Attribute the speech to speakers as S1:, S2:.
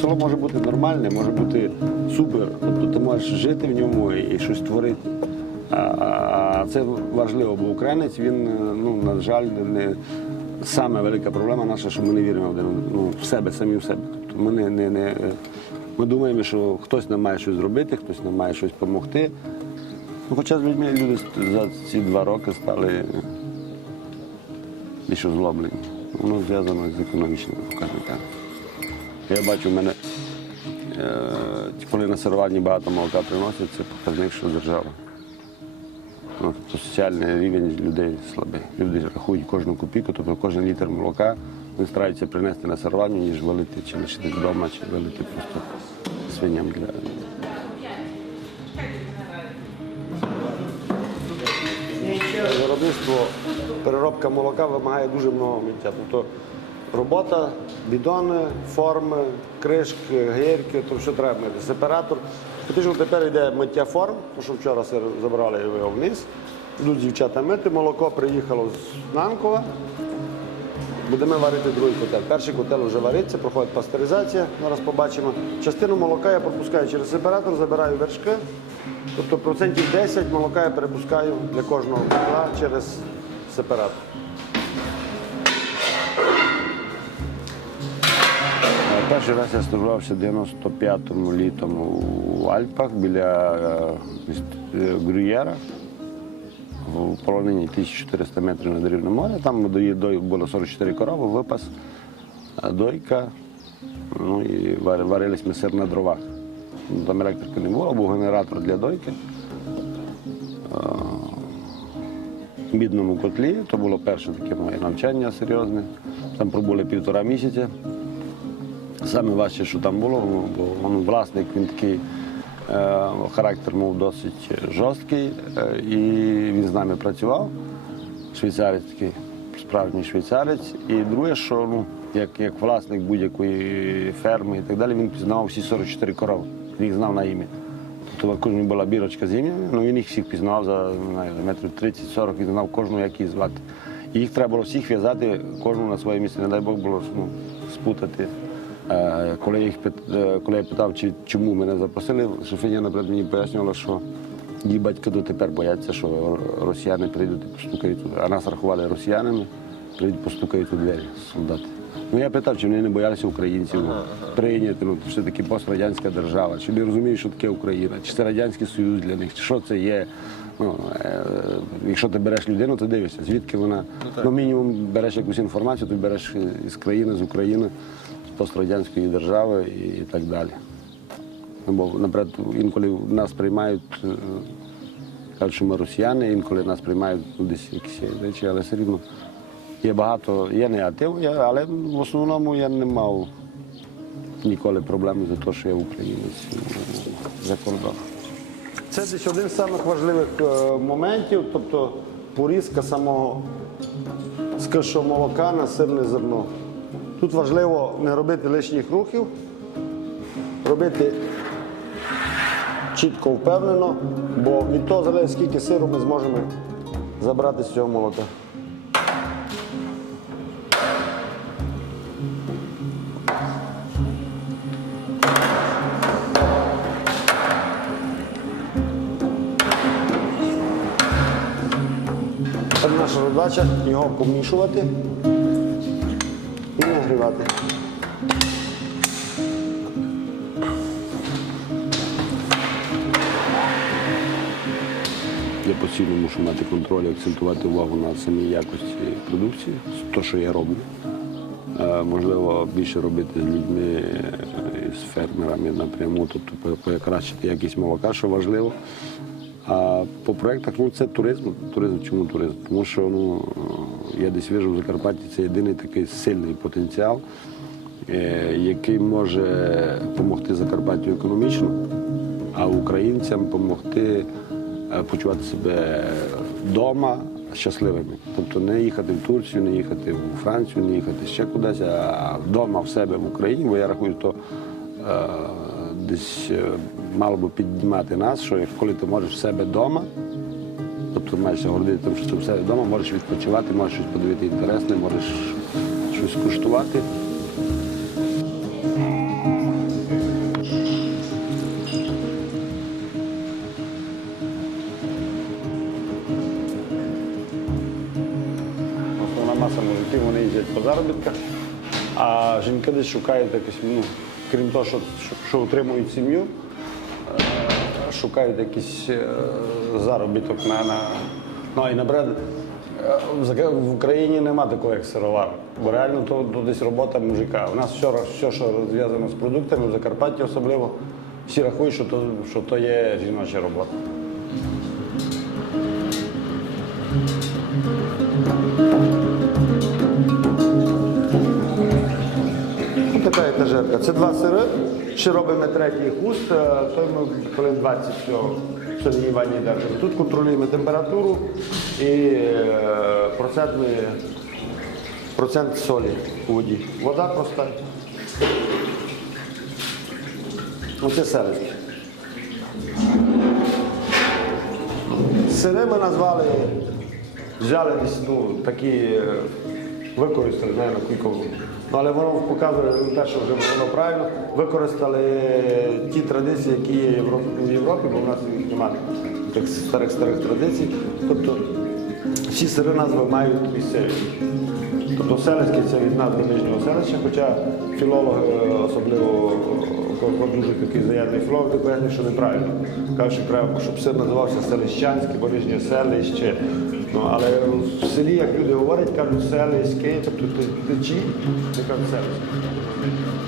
S1: Село може бути нормальне, може бути супер. Тобто ти можеш жити в ньому і щось творити. А, це важливо, бо українець він, ну, на жаль, не саме велика проблема наша, що ми не віримо в ну, в себе, самі в себе. Тобто ми не, не, не, ми думаємо, що хтось нам має щось зробити, хтось нам має щось допомогти. Ну, хоча з людьми люди за ці два роки стали більш озлоблені. Воно зв'язано з економічними показниками. Я бачу, в мене, е, коли на сироварні багато молока приносять, це показник, що держава. Ну, тобто соціальний рівень людей слабий. Люди рахують кожну копійку, тобто кожен літр молока вони стараються принести на сироварню, ніж валити чи лишити вдома, чи валити просто свиням для. Виробництво, переробка молока вимагає дуже много миття. Тобто робота, бідони, форми, кришки, гірки, то що треба мити. Сепаратор. Фактично тепер йде миття форм, тому що вчора забрали його вниз. Йдуть дівчата мити, молоко приїхало з Нанкова. Будемо варити другий котел. Перший котел вже вариться, проходить пастеризація, зараз побачимо. Частину молока я пропускаю через сепаратор, забираю вершки. Тобто процентів 10 молока я перепускаю для кожного котла через сепаратор. Перший раз я стажувався в 95-му літом у Альпах біля е, е, Грюєра в полонині 1400 метрів над рівнем моря. Там було 44 корови, випас, е, дойка. Ну і вар- варились ми сир на дровах. Ну, Там електрики не було, був генератор для дойки. Е, В мідному котлі, то було перше таке моє навчання серйозне. Там пробули півтора місяця. Саме важче, що там було, бо він власник, він такий характер мав досить жорсткий, е, і він з нами працював. Швейцарець такий справжній швейцарець. І друге, що ну, як, як власник будь-якої ферми і так далі, він пізнавав всі 44 корови. Він їх знав на ім'я. Тобто в кожній була бірочка з ім'ям, ну він їх всіх пізнавав за знаю, метрів 30-40, він знав кожну, як її звати. І їх треба було всіх в'язати, кожну на своє місце. Не дай Бог було ну, спутати. Е, Коли, я їх, е, коли я питав, чи, чому мене запросили, шофиня, наприклад, мені пояснювала, що її батьки дотепер бояться, що росіяни прийдуть і постукають, у- а нас рахували росіянами, прийдуть, постукають у двері солдати. Ну я питав, чи вони не боялися українців прийняти, ну все таки пострадянська держава, чи не розуміють, що таке Україна, чи це Радянський Союз для них, чи що це є. Ну, е, якщо ти береш людину, ти дивишся, звідки вона? Ну, мінімум береш якусь інформацію, ти береш із країни, з України, пострадянської держави і, так далі. Бо, наприклад, інколи нас приймають, е, кажуть, що ми росіяни, інколи нас приймають десь якісь речі, але все рівно є багато, є негативу, я- але в основному я не мав ніколи проблеми за те, що я українець ну, за кордоном. Це десь один з самих важливих е, моментів, тобто порізка самого скажу, молока на сирне зерно. Тут важливо не робити лишніх рухів, робити чітко впевнено, бо від того залежить, скільки сиру ми зможемо забрати з цього молока. Наша задача його помішувати і. Я постійно мушу мати контроль, акцентувати увагу на самій якості продукції, те, що я роблю. Е, Можливо, більше робити з людьми, е, з фермерами напряму, тобто покращити якість молока, що важливо. А по проєктах ну, це туризм. Туризм. Чому туризм? Тому що ну, я десь вижу в Закарпатті це єдиний такий сильний потенціал, е, який може допомогти Закарпаттю економічно, а українцям допомогти е, почувати себе вдома щасливими. Тобто не їхати в Турцію, не їхати у Францію, не їхати ще кудись, а вдома в себе в Україні, бо я рахую, то е, десь е, мало би піднімати нас, що коли ти можеш в себе вдома, тобто маєш гордити тим, що ти в себе вдома, можеш відпочивати, можеш щось подивити інтересне, можеш щось куштувати. Основна маса мужиків вони їздять по заробітках, а жінки десь шукають якось, ну, крім того, що, що, утримують сім'ю, е, шукають якийсь е, заробіток на, на ну і наприклад, е, в Україні нема такого, як сировар. Бо реально то, то десь робота мужика. У нас все, все, що зв'язано з продуктами, в Закарпатті особливо, всі рахують, що то, що то є жіноча робота.
S2: Ну, Це два сири. Ще робимо третій хуст, е, той ми хвилин 20 всього в сольній ванні держимо. Тут контролюємо температуру і е, процентний, процент солі у воді. Вода проста. Оце селезь. Сири ми назвали, взяли десь ну, такі е, використали, на кілька. Ну, але воно показує те, що вже воно правильно. Використали ті традиції, які є в Європі, бо в нас їх немає тих старих старих традицій. Тобто всі сири назви мають місцеві. Тобто селецький це від назви нижнього селища, хоча філолог, е, особливо е, дуже такий заядний філолог, ти пояснює, що неправильно. Каже, що треба, щоб сир називався селищанський, бо нижнє селище. Ну, але в селі, як люди говорять, кажуть селиський, тобто течі, не кажуть селиський.